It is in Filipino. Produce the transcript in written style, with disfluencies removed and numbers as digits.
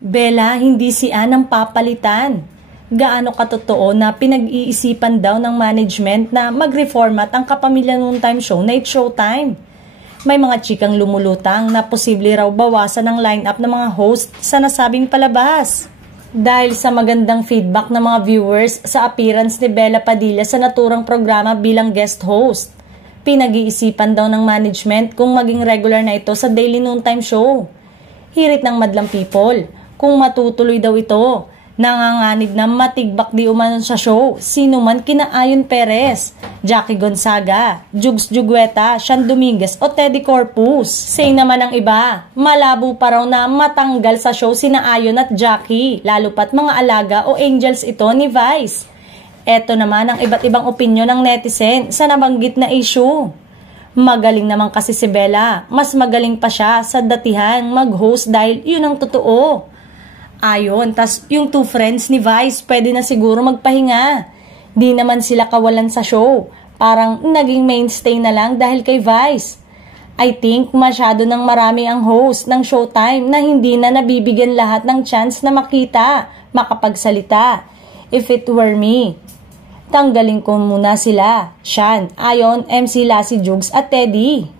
Bella, hindi si Ann ang papalitan. Gaano katotoo na pinag-iisipan daw ng management na mag-reformat ang Kapamilya Noontime Show na It's Showtime. May mga chikang lumulutang na posible raw bawasan ang lineup ng mga host sa nasabing palabas. Dahil sa magandang feedback ng mga viewers sa appearance ni Bella Padilla sa naturang programa bilang guest host. Pinag-iisipan daw ng management kung maging regular na ito sa Daily Noontime Show. Hirit ng madlang people, kung matutuloy daw ito. Nanganganib na matigbak di umano sa show, sino man kina Ayon Perez, Jackie Gonzaga, Jugs Jugueta, Sean Dominguez o Teddy Corpus. Say naman ang iba, malabo pa raw na matanggal sa show sina Ayon at Jackie, lalo pat mga alaga o angels ito ni Vice. Eto naman ang iba't ibang opinyon ng netizen sa nabanggit na issue. Magaling naman kasi si Bella, mas magaling pa siya sa datihan mag-host dahil yun ang totoo. Ayon, tas yung two friends ni Vice pwede na siguro magpahinga. Di naman sila kawalan sa show. Parang naging mainstay na lang dahil kay Vice. I think masyado ng marami ang host ng Showtime na hindi na nabibigyan lahat ng chance na makita, makapagsalita. If it were me, tanggalin ko muna sila. Sean, Ayon, MC Lassie Jugs at Teddy.